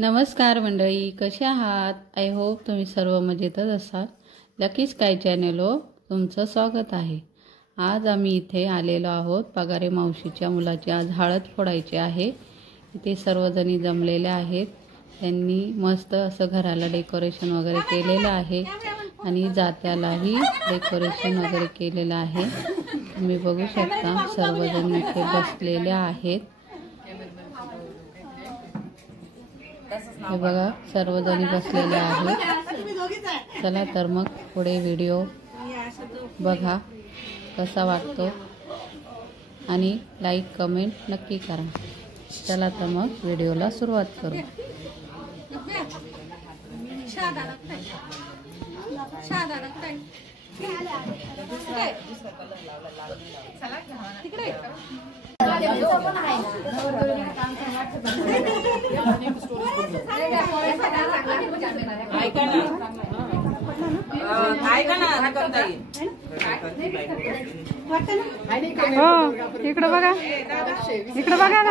नमस्कार मंडळी, कसे आहात? आय होप तुम्ही सर्व मजेतच असाल. लकी स्काय चॅनलवर तुमचं स्वागत आहे. आज आम्ही इथे आलेलो आहोत. पगारे मावशीच्या मुलाची आज हळद फोडायची आहे. इथे सर्वजणी जमलेल्या आहेत. त्यांनी मस्त असं घराला डेकोरेशन वगैरे केलेलं आहे आणि जात्यालाही डेकोरेशन वगैरे केलेलं आहे. तुम्ही बघू शकता सर्वजण इथे बसलेले आहेत. हे बघा सर्वजणी बसलेले आहेत. चला तर मग पुढे व्हिडिओ बघा कसा वाटतो आणि लाईक कमेंट नक्की करा. चला तर मग व्हिडिओला सुरुवात करू. इकडे बघा, इकडे बघा ना.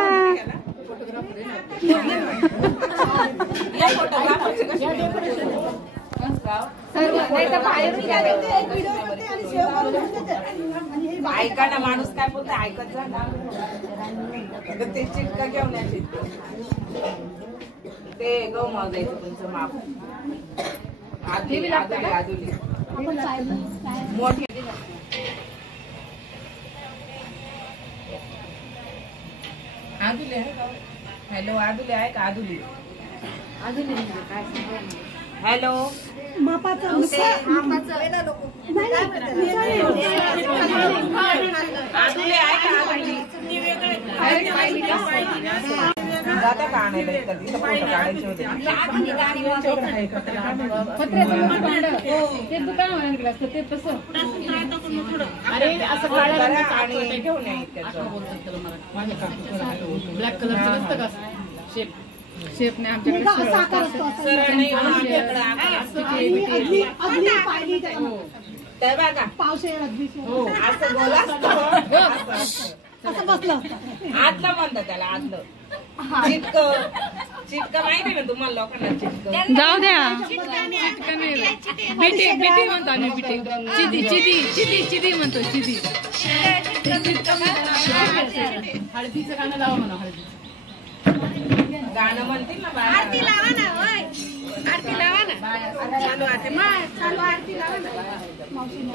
ऐका ना, माणूस काय बोलतो ऐकत जा ना. ते चिटका घेऊन या, ते गहू मोजायचं तुमचं माप. आदुली मोठी आदुली आहे का? हॅलो, आदुली आहे का? आदुली हॅलो, मापाचं आदुली आहे का? जाता का आणायला? इथं फोटो काढायचे होते. आणि घेऊन ब्लॅक कलरचं नसतं का शेप? शेपने आमच्याकडे असं बोला, असं बसलं आतलं म्हणतात त्याला. आतलं चिटक चिटका माहिती ना तुम्हाला लोकांना? चिटक जाऊ द्या. बिटी बिटी म्हणतो आम्ही. बिटी चिदी चिदी चिदी चिदी म्हणतो. चिदी हळदीचं गाणं लावा म्हणा. हळदीचं गाणं म्हणतील ना. आरती लावा ना, आरती लावा ना. चालू आरती, चालू आरती लावा ना.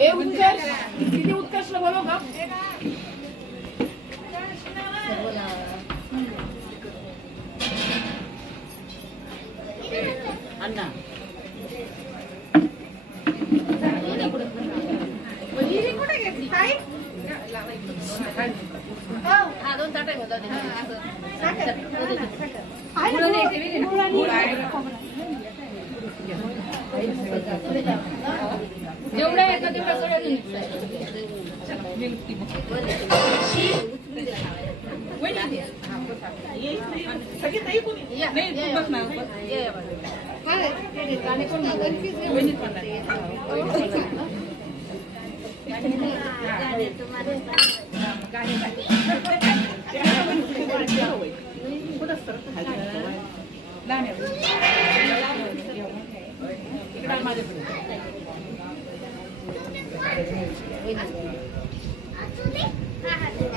ए उत्कर्ष, किती उत्कर्षला बोलव का? अण्णा कुठे घेतली ताई? दोन ताट जेवढं आहे का तेवढं सगळं.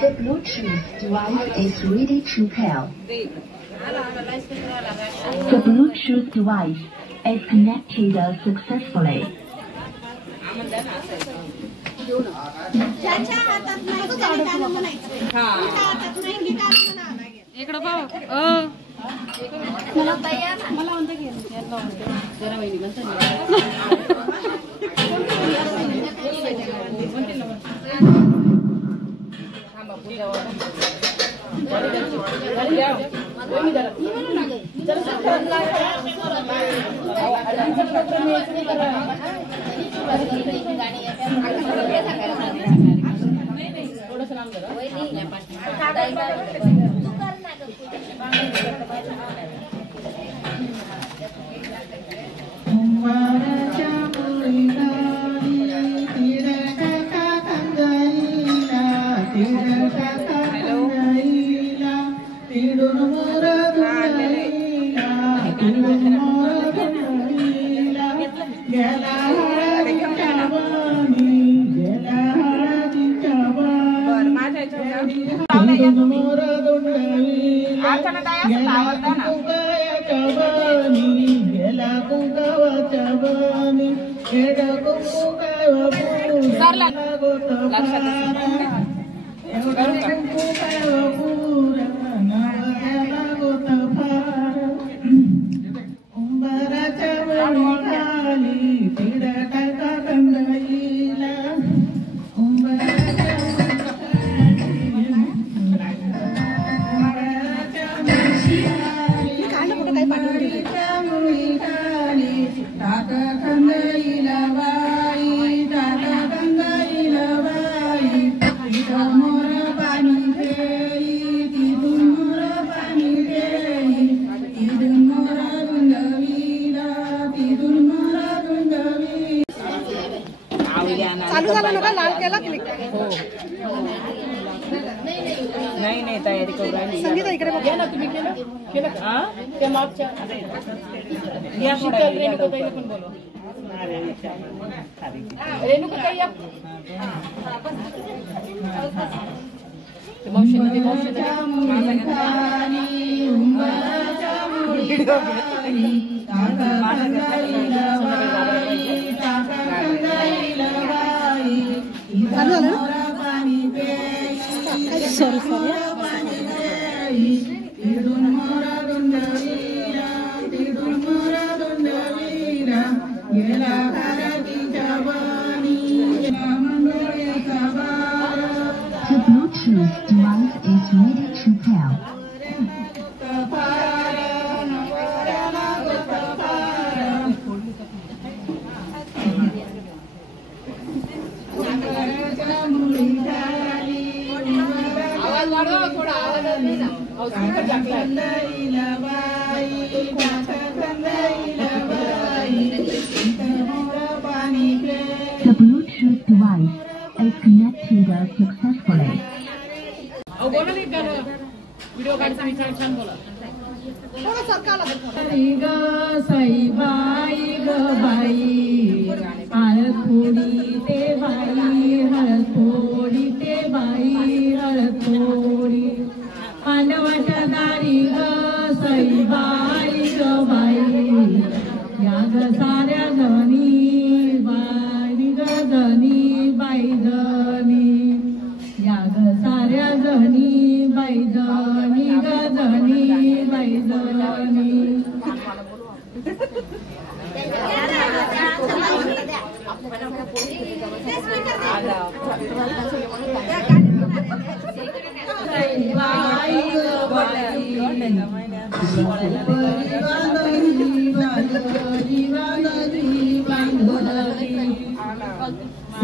The Bluetooth device is ready to pair. The Bluetooth device is connected successfully. ज्याच्या हातात नाही त्याने गाणं म्हणायचं. तुमच्या हातात नाही की गाणं म्हणावं लागेल. इकडं पाहू. मला म्हणते की जरा वहिनी म्हणतो. थोडस लांब जरा. चालू झालं ना, लाल केला क्लिक. नाही नाही तयारी करू राहिली. संगीता इकडे बघ. ना तुम्ही केलं केलं का त्या मागच्या या शीतल रेणुकाताईला पण बोलवा. रेणुकाताई या. मावशीमध्ये चालू झालं ना. Sorry sorry. The Bluetooth device is ready to pair. आवाज वाढवा थोडा. आवाज नाही ना. स्पीकर टाकलाय. The Bluetooth device is connected successfully. बोला नाही गाणं. व्हिडिओ काढता विचार छान बोला. थोडं सरकाला बघ. बाई ग बाई हळदपोडी ते बाई हळदपोडी ते बाई हळदपोडी पांडवाच्या दारी ग बाई ग बाई या ग साऱ्या जणी बाई ग जणी बाई जणी या ग साऱ्या जणी बाई जणी ग जणी बाई जणी.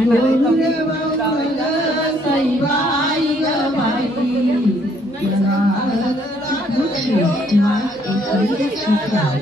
Bluetooth device is ready to pair.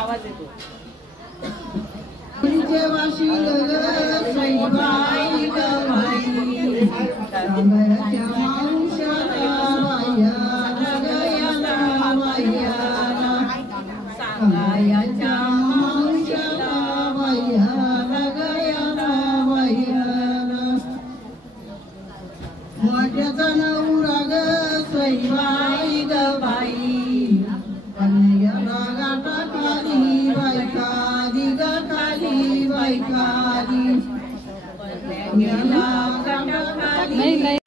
आवाज येतो. नाही नाही.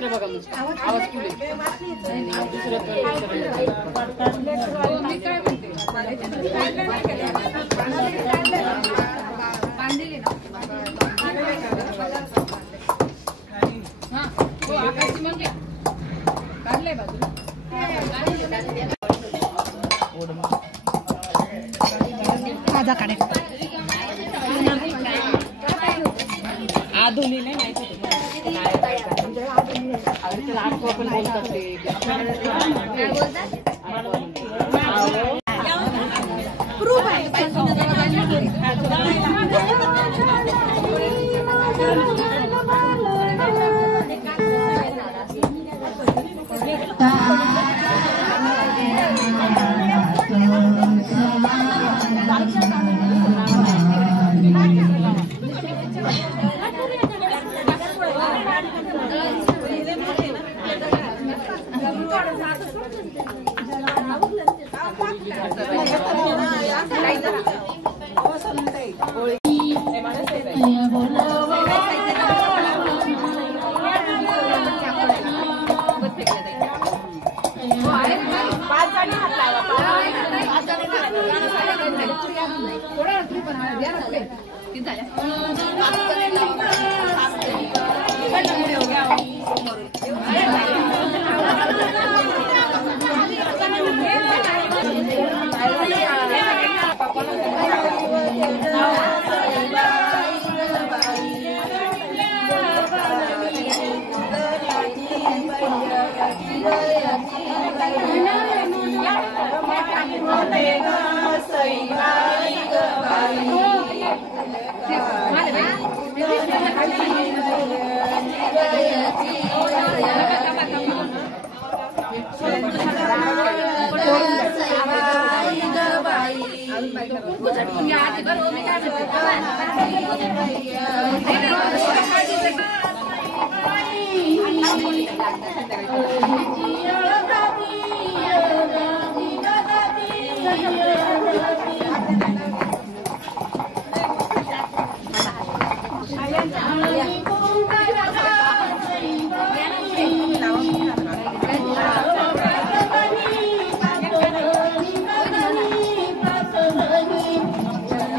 दुसरं बघा मग आवाज पुढे दुसरं मी काय म्हणते हा हो आकाशी मग काढलंय बाजूला आधुनिक नाही माहिती पण बोलतात ते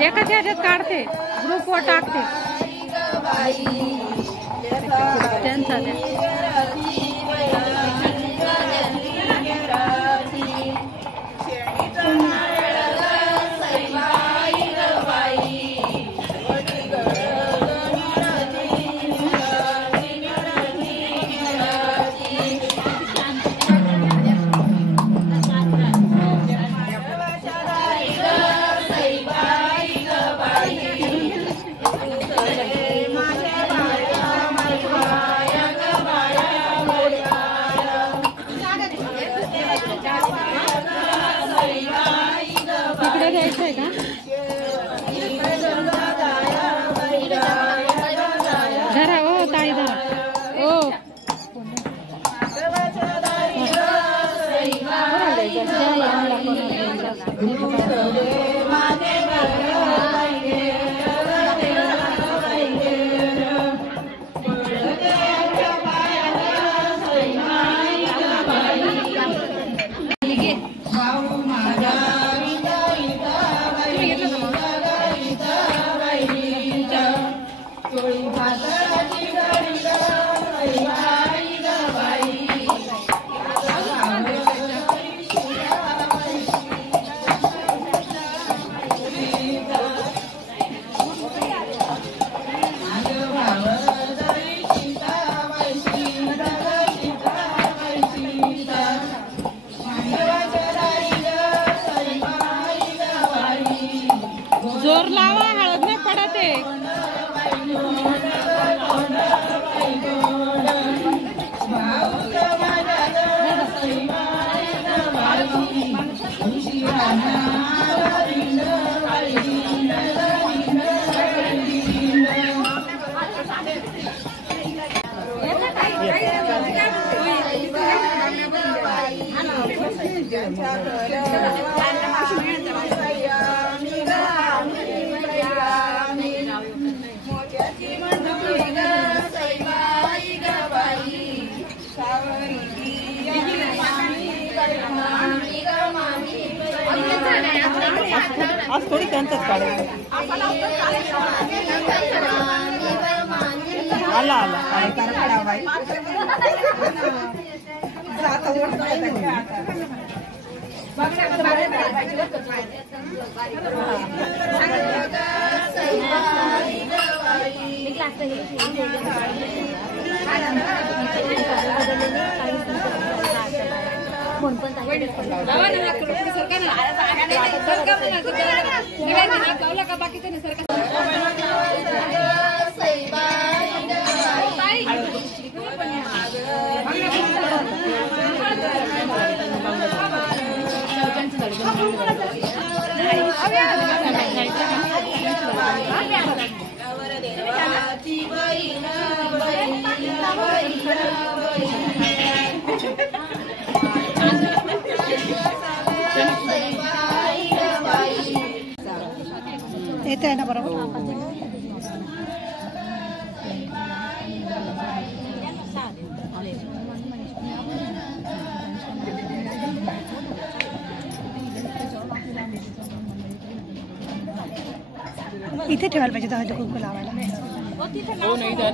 एकाच ह्याच्यात काढते ग्रुपवर टाकते त्यांचा तिकडे घ्यायचंय का धरा हो ताई धरा हो जोर लावा हळद नाही पडते आज थोडी त्यांचंच काढायचं. आला आला येते आहे ना बरोबर. इथे ठेवायला पाहिजे हळदी कुंकू लावायला. हो नाही नाही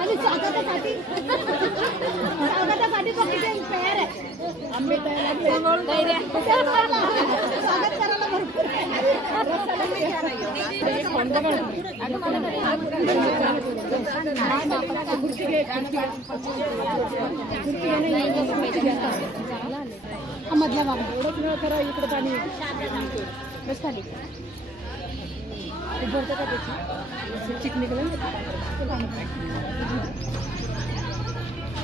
आणि स्वागतासाठी तयार आहे. आंबे तयार स्वागत करायला भरपूर मधला भाग एवढं खरं इकडे पाणी बस खाली भरतं का त्याची चिकनी करून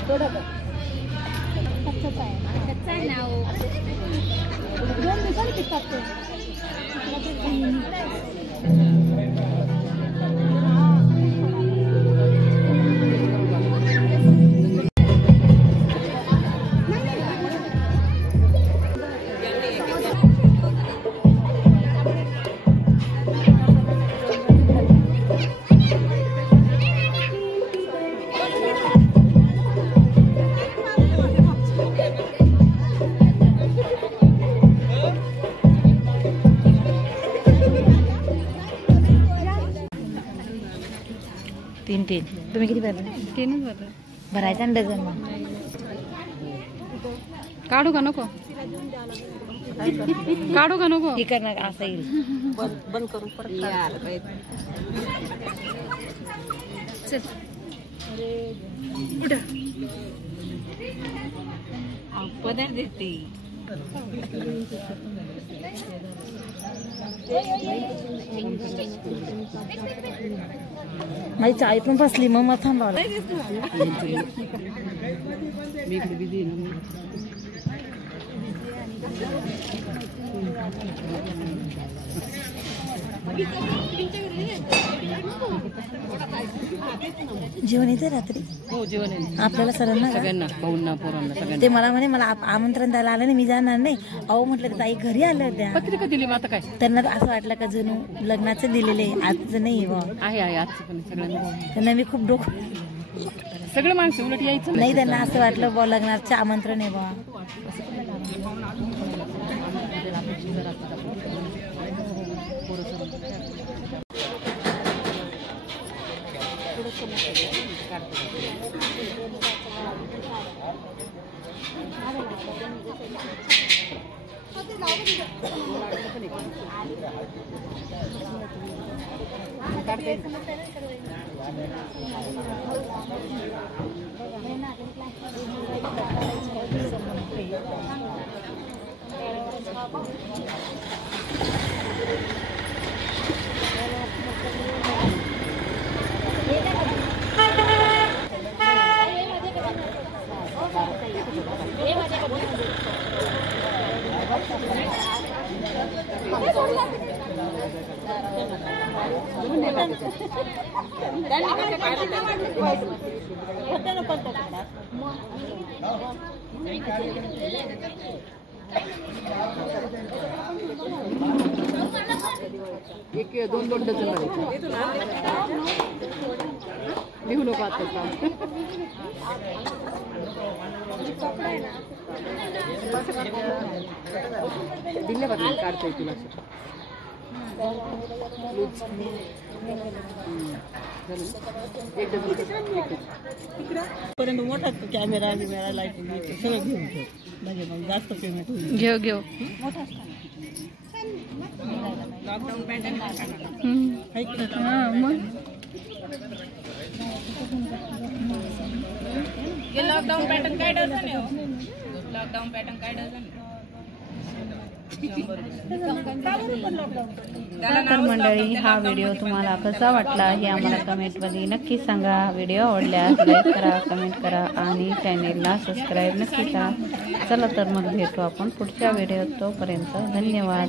थोडं कच्चाच आहे. कच्चा आहे ना 2 दिवसांनी पिकतात ते. तीन तुम्ही किती भरले? 3च भरलं. भरायचा ना डझन. मग काढू का नको? काढू का नको? हे करणार असं येईल. बंद करून परत यायला पाहिजे. पदार्थ देते माझी चाळी पण फसली. मग मला थांबावं मी इकडे बिझी आहे ना. जेवण येते रात्री. हो जेवण आहे आपल्याला सर्वांना सगळ्यांना भाऊंना पोरांना सगळ्यांना. ते मला म्हणे मला आमंत्रण द्यायला आलं नाही, मी जाणार नाही. अहो म्हटलं की ताई घरी आलं होत्या. पत्रिका दिली मग आता काय त्यांना असं वाटलं का जणू लग्नाचं दिलेले आजचं नाही बा. आहे आजचं पण सगळ्यांना. त्यांना मी खूप डोकं सगळे माणसं उलट यायचं नाही. त्यांना असं वाटलं बा लग्नाचं आमंत्रण आहे बा. एक 2-2 डझन करायचे. लिहू नको आता दिले बघा काढता येतील असं. एक डझन पर्यंत मोठा कॅमेरा बिमेरा लाईटिंग सगळं घेऊन ठेव म्हणजे मग जास्त पेमेंट होईल. घेऊ लॉकडाऊन पॅटर्न मग लॉकडाऊन पॅटर्न काय डझन आहे हो? लॉकडाऊन पॅटर्न काय डझन आहे? तर मंडळी, हा व्हिडिओ तुम्हाला कसा वाटला हे आम्हाला कमेंटमध्ये नक्की सांगा. व्हिडिओ आवडल्यास लाईक करा, कमेंट करा आणि चॅनेलला सबस्क्राईब नक्की करा. चला तर मग भेटू आपण पुढच्या व्हिडिओत. तोपर्यंत धन्यवाद.